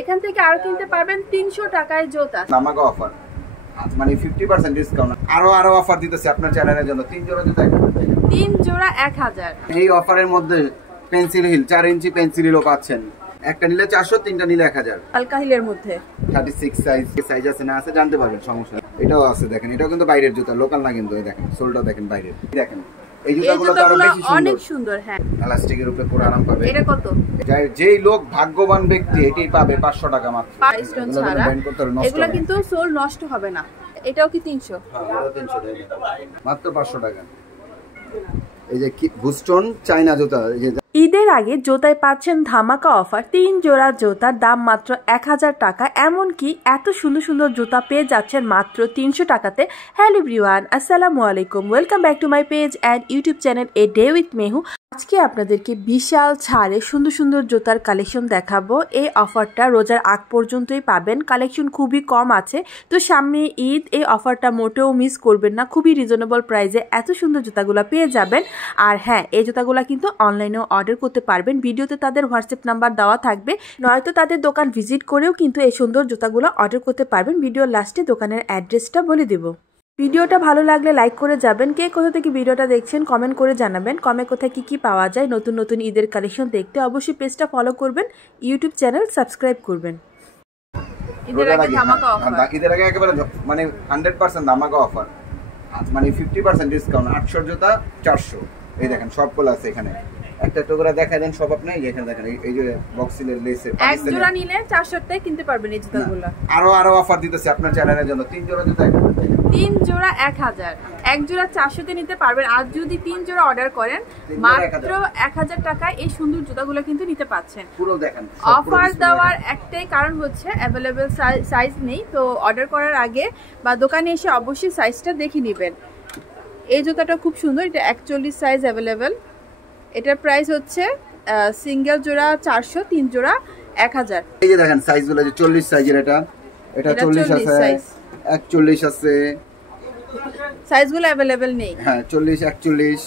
এখান থেকে আরো কিনতে পারবেন 300 টাকায় জুতা। ধামাকা অফার, মানে 50% ডিসকাউন্ট। আরো অফার দিতেছে আপনার চ্যানেলের জন্য। 3 জোড়া জুতা 3 জোড়া 1000। এই অফারের মধ্যে পেন্সিল হিল 4 ইঞ্চি পেন্সিল হিলও পাচ্ছেন। একটা নিলে 400, তিনটা নিলে 1000। হালকা হিলের মধ্যে 36 সাইজ আছে না আছে জানতে পারবেন, সমস্যা নেই। এটাও আছে দেখেন, এটাও কিন্তু বাইরের জুতা, লোকাল না কিন্তু। এই দেখেন সোলটা দেখেন বাইরের। দেখেন এই জুতাগুলো তো আরো বেশি সুন্দর, অনেক সুন্দর। হ্যাঁ, এলাস্টিকের উপরে পুরো আরাম পাবে। এটা কত? যেই লোক ভাগ্যবান ব্যক্তি এটাই পাবে 500 টাকা মাত্র। স্টোন ছাড়া এগুলো কিন্তু সোল নষ্ট হবে না। এটাও কি 300? হ্যাঁ, এটাও 300 টাকা মাত্র, 500 টাকা। এই যে বুস্টন চায়না জুতা। ঈদের আগে জুতায় পাচ্ছেন ধামাকা অফার। 3 জোড়া জুতার দাম মাত্র 1000 টাকা। এমনকি এত সুন্দর সুন্দর জুতা পেয়ে যাচ্ছেন মাত্র 300 টাকাতে। হ্যালো এভরিওয়ান, আসসালামু আলাইকুম, welcome back to my page and YouTube channel a day with Mehu. আজকে আপনাদেরকে বিশাল ছাড়ে সুন্দর সুন্দর জুতার কালেকশন দেখাবো। এই অফারটা রোজার আগ পর্যন্তই পাবেন। কালেকশন খুবই কম আছে, তো সামনে ঈদ, এই অফারটা মোটেও মিস করবেন না। খুবই রিজনেবল প্রাইসে এত সুন্দর জুতাগুলো পেয়ে যাবেন। আর হ্যাঁ, এই জুতাগুলো কিন্তু অনলাইনেও অর্ডার করতে পারবেন। ভিডিওতে তাদের হোয়াটসঅ্যাপ নাম্বার দেওয়া থাকবে, নয়তো তাদের দোকান ভিজিট করেও কিন্তু এই সুন্দর জুতাগুলো অর্ডার করতে পারবেন। ভিডিওর লাস্টে দোকানের অ্যাড্রেসটা বলে দেব। ভিডিওটা ভালো লাগলে লাইক করে যাবেন। কে কোথা থেকে ভিডিওটা দেখছেন কমেন্ট করে জানাবেন। কমে কোথায় কি পাওয়া যায় নতুন নতুন ঈদের কালেকশন দেখতে অবশ্যই পেজটা ফলো করবেন, ইউটিউব চ্যানেল সাবস্ক্রাইব করবেন। ঈদের আগে ধামাকা অফার, ঈদের আগে একেবারে মানে 100% ধামাকা অফার, মানে 50% ডিসকাউন্ট। 800 জুতা 400। এই দেখেন সবগুলো আছে এখানে। একটা টুকরা দেখায় দেন সব। আপনি এখানে দেখেন এই যে বক্সিলের লেসে এক জোড়া নিলে 400 টাকায় কিনতে পারবেন এই জুতাগুলো। আরো অফার দিতেছে আপনার চ্যানেলের জন্য। 3 জোড়া জুতা 3 জোড়া 1000, এক জোড়া 400 তে নিতে পারবেন। আর যদি 3 জোড়া অর্ডার করেন মাত্র 1000 টাকায় এই সুন্দর জুতাগুলো কিন্তু নিতে পাচ্ছেন। পুরো দেখেন অফার দেওয়ার একটাই কারণ হচ্ছে অ্যাভেলেবেল সাইজ নেই, তো অর্ডার করার আগে বা দোকানে এসে অবশ্যই সাইজটা দেখে নেবেন। এই জুতাটা খুব সুন্দর, এটা 41 সাইজ অ্যাভেলেবেল। এটার প্রাইস হচ্ছে সিঙ্গেল জোড়া 400, 3 জোড়া 1000। এই যে দেখেন সাইজগুলো, যে 40 সাইজের, এটা 40 আছে, 41 আছে। সাইজগুলো अवेलेबल নেই। হ্যাঁ 40, 41।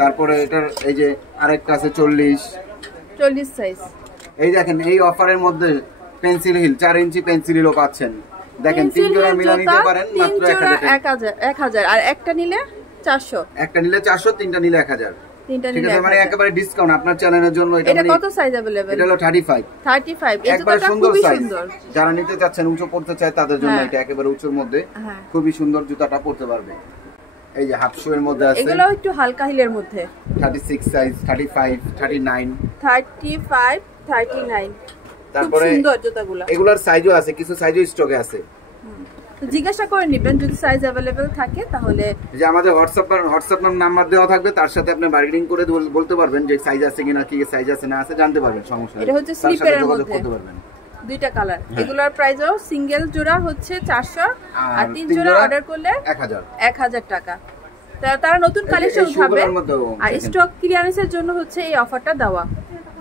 তারপরে এটার এই যে আরেকটা আছে 40 সাইজ। এই দেখেন এই অফারের মধ্যে পেন্সিল হিল 4 ইঞ্চি পেন্সিল হিলও পাচ্ছেন। দেখেন 3 জোড়া মিলা নিতে পারেন মাত্র 1000 আর একটা নিলে 400। একটা নিলে 400, তিনটা নিলে 1000। তিনটা ঠিক নিলে আছে, মানে একেবারে ডিসকাউন্ট আপনার চ্যানেলের জন্য। এটা কত সাইজ अवेलेबल? এটা হলো 35। এই একবারে সুন্দর সাইজ। যারা নিতে চাচ্ছেন, উঁচু পড়তে চায় তাদের জন্য এটা একেবারে উঁচুর মধ্যে খুবই সুন্দর জুতাটা পড়তে পারবে। এই যে হাফ শু এর মধ্যে আছে, এগুলো একটু হালকা হিলের মধ্যে। 36 সাইজ, 35, 39, 39। তারপরে সুন্দর জুতাগুলো। এগুলার সাইজও আছে, কিছু সাইজও স্টকে আছে। তো জিজ্ঞাসা করে নেবেন যদি সাইজ अवेलेबल থাকে তাহলে। যে আমাদের হোয়াটসঅ্যাপ নাম্বার দেওয়া থাকবে, তার সাথে আপনি বার্গেনিং করে বলতে পারবেন যে সাইজ আছে কিনা, কি সাইজ আছে না আছে জানতে পারবেন, সমস্যা নেই। এটা হচ্ছে স্লিপারের মধ্যে করতে পারবেন। দুইটা কালার। এগুলোর প্রাইসও সিঙ্গেল জোড়া হচ্ছে 400 আর 3 জোড়া অর্ডার করলে 1000 টাকা। তারা নতুন কালেকশন উঠাবে আর স্টক ক্লিয়ারেন্সের জন্য হচ্ছে এই অফারটা দেওয়া।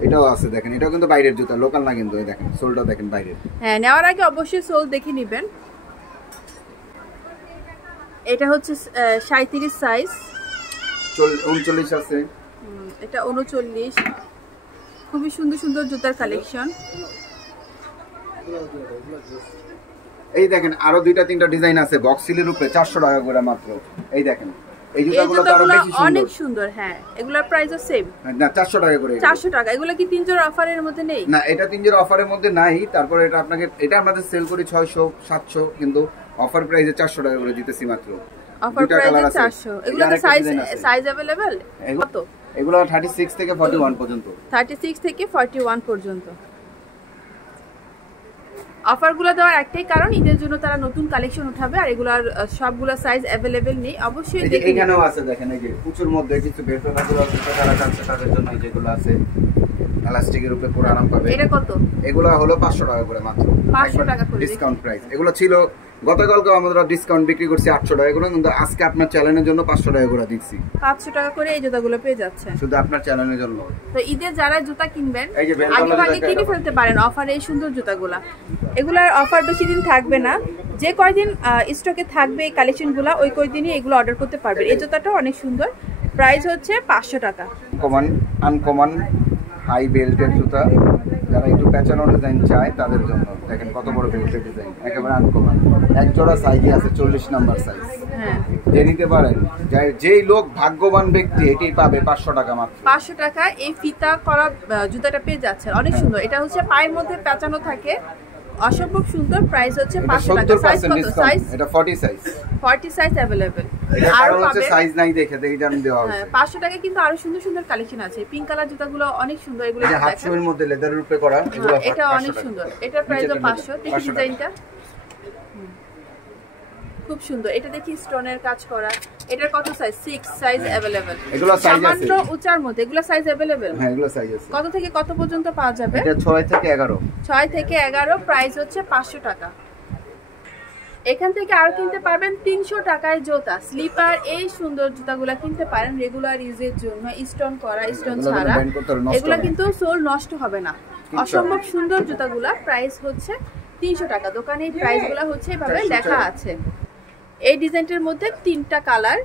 এটাও আছে দেখেন, এটাও কিন্তু বাইরের জুতা, লোকাল না কিন্তু। এই দেখেন সোলটা দেখেন বাইরের। হ্যাঁ, নেওয়ার আগে অবশ্যই সোল দেখে নেবেন। এটা হচ্ছে 37 সাইজ, 39 আছে। এটা 39। খুবই সুন্দর সুন্দর জুতার কালেকশন। এই দেখেন আরো 2-3টা ডিজাইন আছে বক্সিলের উপরে, 400 টাকা করে মাত্র। এই দেখেন এই জুতাগুলো তো আরো বেশি সুন্দর, অনেক সুন্দর। হ্যাঁ, এগুলোর প্রাইসও সেম না, 400 টাকা করে। 400 টাকা। এগুলো কি 3 জোড়া অফারের মধ্যে নেই? না, এটা 3 জোড়া অফারের মধ্যে নাই। তারপরে এটা আপনাকে, এটা আমাদের সেল করি 600, 700, কিন্তু অফার প্রাইসে 400 টাকা করে দিতেছি মাত্র। অফার প্রাইসে 400। এগুলো তো সাইজ अवेलेबल কত? এগুলো 36 থেকে 41 পর্যন্ত। 36 থেকে 41 পর্যন্ত। অফারগুলো দেওয়ার একটাই কারণ ঈদের জন্য তারা নতুন কালেকশন উঠাবে আর এগুলার সবগুলো সাইজ अवेलेबल নেই। অবশ্যই দেখুন, এখানেও আছে দেখেন, এই যে কুচুর মধ্যে কিছু বেরফেলাগুলো আছে, যারা চাচ্ছে তাদের জন্য এই যেগুলো আছে এলাস্টিকের উপরে পুরো আরাম পাবে। এটা কত? এগুলো হলো 500 টাকা করে মাত্র, 500 টাকা করে ডিসকাউন্ট প্রাইস। এগুলো ছিল গতকালকে আমরা ডিসকাউন্ট বিক্রি করছি 800 টাকা করে, কিন্তু আজকে আপনার চ্যানেলের জন্য 500 টাকা করে দিচ্ছি। 500 টাকা করে এই জুতাগুলো পেয়ে যাচ্ছেন শুধু আপনার চ্যানেলের জন্য। তো ঈদে যারা জুতা কিনবেন আগে কিনে ফেলতে পারেন অফারে এই সুন্দর জুতাগুলা। এগুলার অফার বেশি দিন থাকবে না, যে কয়দিন স্টকে থাকবে এই কালেকশনগুলো ওই কয়দিনই এগুলো অর্ডার করতে পারবেন। এই জুতাটাও অনেক সুন্দর, প্রাইস হচ্ছে 500 টাকা। আনকমন হাই বেল্টের জুতা, যারা একটু প্যাচানো ডিজাইন চায় তাদের জন্য দেখেন কত বড় ভিক্টরি ডিজাইন, একেবারে আনকমন। এক জোড়া সাইজই আছে 40 নাম্বার সাইজ। হ্যাঁ, যে নিতে পারেন, যেই লোক ভাগ্যবান ব্যক্তি এটাই পাবে 500 টাকা মাত্র। 500 টাকা এই ফিতা করা জুতাটা পেয়ে যাচ্ছেন, অনেক সুন্দর। এটা হচ্ছে পায়ের মধ্যে প্যাঁচানো থাকে, অসম্ভব সুন্দর। প্রাইস হচ্ছে 500 টাকা। সাইজ কত? সাইজ এটা 40 সাইজ। 40 size available. আর হচ্ছে সাইজ নাই দেখে এই দাম দেওয়া হয়েছে। 500 টাকা কিন্তু আরো সুন্দর সুন্দর কালেকশন আছে। পিঙ্ক কালার জুতাগুলো অনেক সুন্দর, এগুলো এই যে হাফ শুয়ের মধ্যে লেদারের উপরে করা, এগুলো এটা অনেক সুন্দর। এটার প্রাইসও 500। দেখি ডিজাইনটা খুব সুন্দর। এটা দেখি স্টোনের কাজ করা। এটার কত সাইজ? 6 size available. এগুলো সাইজ আছে সামান্য উঁচার মধ্যে, এগুলো সাইজ अवेलेबल। হ্যাঁ, এগুলো সাইজ আছে। কত থেকে কত পর্যন্ত পাওয়া যাবে? এটা 6 থেকে 11। 6 থেকে 11, প্রাইস হচ্ছে 500 টাকা। এখান থেকে আরো কিনতে পারবেন 300 টাকায় জুতা স্লিপার। এই সুন্দর জুতাগুলো কিনতে পারেন রেগুলার ইউজের জন্য, স্টোন করা, স্টোন ছাড়া। এগুলো কিন্তু সোল নষ্ট হবে না। অসম্ভব সুন্দর জুতাগুলা। প্রাইস হচ্ছে 300 টাকা। দোকানে এই প্রাইসগুলো হচ্ছে এভাবে লেখা আছে। এই ডিজাইনটার মধ্যে 3টা কালার,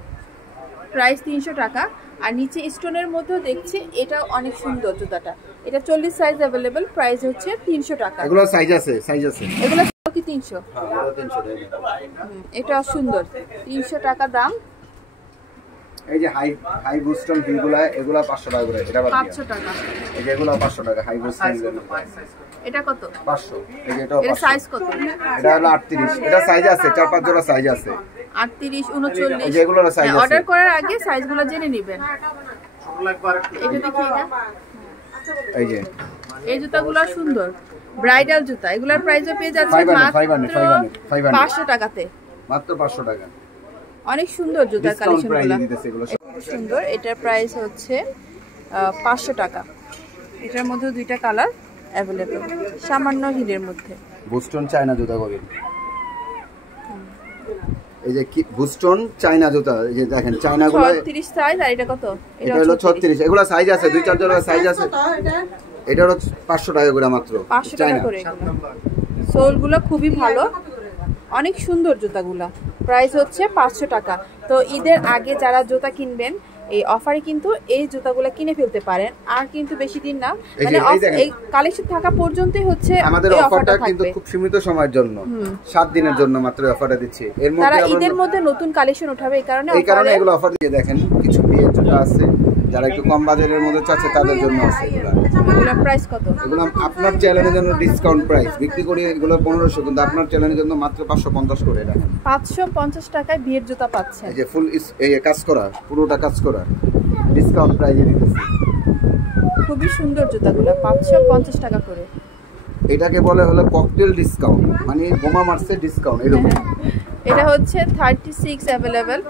প্রাইস 300 টাকা। আর নিচে স্টোনের মধ্যেও দেখছি, এটা অনেক সুন্দর জুতাটা। এটা 40 সাইজ अवेलेबल, প্রাইস হচ্ছে 300 টাকা। এগুলো সাইজ আছে, সাইজ আছে। এগুলো কি 300? হ্যাঁ, এগুলো 300 টাকা। এটা সুন্দর, 300 টাকা দাম। এই যে হাই বুস্টন হিলগুলা, এগুলা 500 টাকা করে। এটা 500 টাকা। এই যে এগুলো 500 টাকা হাই বুস্টন। এটা কত? 500। এই যে এটাও 500। এর সাইজ কত? এটা হলো 38। এটা সাইজ আছে, 4-5 জোড়া সাইজ আছে। 38, 39। এই যে এগুলোর সাইজ আছে। অর্ডার করার আগে সাইজগুলো জেনে নেবেন। এটা দেখি এটা। এই যে এই জুতাগুলো সুন্দর, ব্রাইডাল জুতা। এগুলোর প্রাইসও পেয়ে যাচ্ছে 500 টাকাতে। মাত্র 500 টাকা। অনেক সুন্দর জুতার কালেকশনগুলো, দিতেছে এগুলো সুন্দর। এটার প্রাইস হচ্ছে 500 টাকা। এটার মধ্যে 2টা কালার अवेलेबल, সামান্য হিলের মধ্যে। বুস্টন চায়না জুতা করি। এই যে কি বুস্টন চায়না জুতা, এই যে দেখেন চায়নাগুলো 36 সাইজ। আর এটা কত? এটা হলো 36। এগুলো সাইজ আছে, 2-4 জোড়া সাইজ আছে। এটা হলো 500 টাকা করে মাত্র। 500 টাকা করে। সোলগুলো খুবই ভালো, অনেক সুন্দর জুতাগুলা। প্রাইস হচ্ছে 500 টাকা। তো ঈদের আগে যারা জুতা কিনবেন, এই অফারে কিন্তু এই জুতাগুলো কিনে ফেলতে পারেন। আর কিন্তু বেশি দিন না, মানে এই কালেকশন থাকা পর্যন্তই হচ্ছে আমাদের অফারটা কিন্তু খুব সীমিত সময়ের জন্য, 7 দিনের জন্য মাত্র অফারটা দিচ্ছি। এর মধ্যে তারা ঈদের মধ্যে নতুন কালেকশন উঠাবে, এই কারণে এগুলো অফার দিয়ে দেখেন। কিছু বিয়ের জুতা আছে, যারা একটু কম বাজেটের মধ্যে চাচ্ছে তাদের জন্য আছে। এগুলা প্রাইস কত? এগুলো আপনার চ্যানেলের জন্য ডিসকাউন্ট প্রাইস বিক্রি করি, এগুলো 1500, কিন্তু আপনার চ্যানেলের জন্য মাত্র 550 করে রাখেন। 550 টাকায় বিয়ের জুতা পাচ্ছেন। এই যে ফুল এই কাজ করা, পুরোটা কাজ করা, ডিসকাউন্ট প্রাইসে দিতেছি। খুবই সুন্দর জুতাগুলো, 550 টাকা করে। এটাকে বলে হলো ককটেল ডিসকাউন্ট, মানে বোমা মারছে ডিসকাউন্ট এরকম। এটা হচ্ছে 36 अवेलेबल।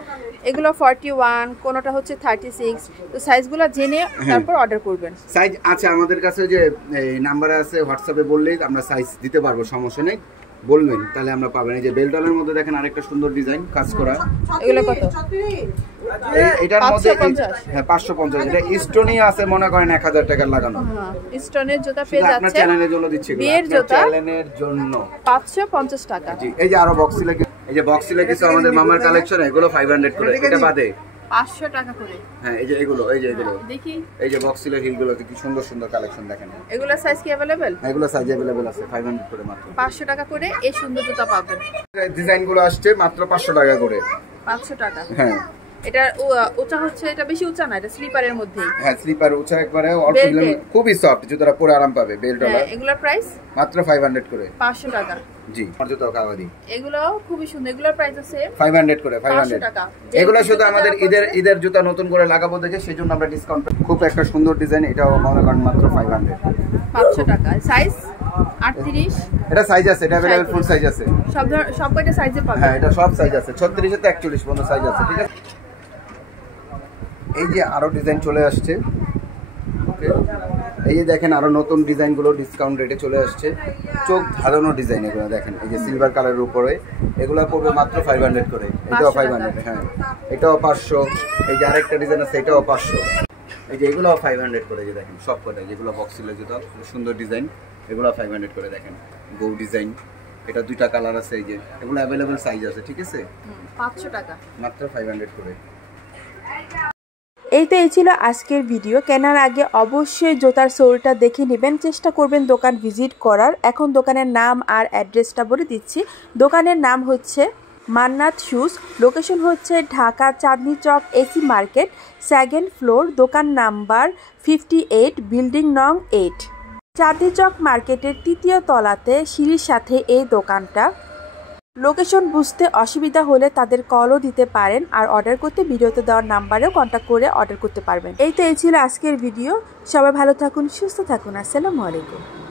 এগুলো 41, কোনটা হচ্ছে 36। তো সাইজগুলো জেনে তারপর অর্ডার করবেন। সাইজ আছে আমাদের কাছে, যে এই নাম্বারে আছে, হোয়াটসঅ্যাপে বললেই আমরা সাইজ দিতে পারবো, সমস্যা নেই। বলবেন তাহলে আমরা পাবেন। এই যে বেলটনের মধ্যে দেখেন আরেকটা সুন্দর ডিজাইন কাজ করা। এগুলো কত? এটার মধ্যে হ্যাঁ 550। এটা স্টোনই আছে, মনে করেন 1000 টাকা লাগানো। স্টোনের জুতা পেয়ে যাচ্ছে। আপনার চ্যানেলের জন্য দিচ্ছি, বিয়ের জুতা চ্যানেলের জন্য 550 টাকা। জি। এই যে আরো বক্সিলে, এই যে বক্সিলে কিছু আমাদের মামার কালেকশন, এগুলো 500 করে। এটা বাদে 500 টাকা করে। হ্যাঁ, এই যে এগুলো, এই যে এগুলো দেখি। এই যে বক্সিলের হিলগুলো কি সুন্দর সুন্দর কালেকশন দেখেন। এগুলো সাইজ কি अवेलेबल? এগুলো সাইজ अवेलेबल আছে, 500 করে মাত্র। 500 টাকা করে এই সুন্দর জুতা পাবেন। ডিজাইনগুলো আসছে মাত্র 500 টাকা করে। 500 টাকা। হ্যাঁ, এটা উঁচা হচ্ছে, এটা বেশি উঁচা না, এটা স্লিপারের মধ্যেই। হ্যাঁ, স্লিপার উঁচা একবারে, অল্প খুবই সফট, জুতোটা পরে আরাম পাবে। বেল্টওয়ালা। এগুলোর প্রাইস মাত্র 500 করে। 500 টাকা। জি। আর জুতো কাওয়াদি, এগুলোও খুবই সুন্দর। এগুলোর প্রাইস আছে 500 করে। 500 টাকা। এগুলো শুধু আমাদের ঈদের জুতা নতুন করে লাগাবো দেখে, সেজন্য আমরা ডিসকাউন্ট। খুব একটা সুন্দর ডিজাইন, এটাও মনে করেন মাত্র 500। 500 টাকা। সাইজ 38। এটা সাইজ আছে, এটা अवेलेबल ফুল সাইজ আছে। সব কয়টা সাইজে পাবেন? হ্যাঁ, এটা সব সাইজ আছে, 36 থেকে 41 পর্যন্ত সাইজ আছে। ঠিক আছে। এই যে আরো ডিজাইন চলে আসছে। ওকে, এই যে দেখেন আরো নতুন ডিজাইনগুলো ডিসকাউন্ট রেটে চলে আসছে। চোখ ধাঁধানো ডিজাইন এগুলো দেখেন। এই যে সিলভার কালারের উপরে, এগুলো পড়বে মাত্র 500 করে। এটাও 500। হ্যাঁ, এটাও 500। এই যে আরেকটা ডিজাইন আছে, এটাও 500। এই যে এগুলোও 500 করে। যে দেখেন সব কটা, যেগুলো বক্সিলের জুতো, সুন্দর ডিজাইন, এগুলো 500 করে। দেখেন গো ডিজাইন, এটা 2টা কালার আছে। এই যে এগুলো अवेलेबल সাইজ আছে। ঠিক আছে, 500 টাকা মাত্র 500 করে। এই ছিল আজকের ভিডিও। কেনার আগে অবশ্যই জুতার সোলটা দেখে নেবেন, চেষ্টা করবেন দোকান ভিজিট করার। এখন দোকানের নাম আর অ্যাড্রেসটা বলে দিচ্ছি। দোকানের নাম হচ্ছে মান্নাত শুজ, লোকেশন হচ্ছে ঢাকা চাঁদনী চক এসি মার্কেট, 2nd ফ্লোর, দোকান নাম্বার 58, বিল্ডিং নং 8, চাঁদনী চক মার্কেটের 3য় তলাতে সিঁড়ির সাথে এই দোকানটা। লোকেশন বুঝতে অসুবিধা হলে তাদের কলও দিতে পারেন, আর অর্ডার করতে ভিডিওতে দেওয়ার নাম্বারেও কন্ট্যাক্ট করে অর্ডার করতে পারবেন। এই ছিল আজকের ভিডিও। সবাই ভালো থাকুন, সুস্থ থাকুন। আসসালামু আলাইকুম।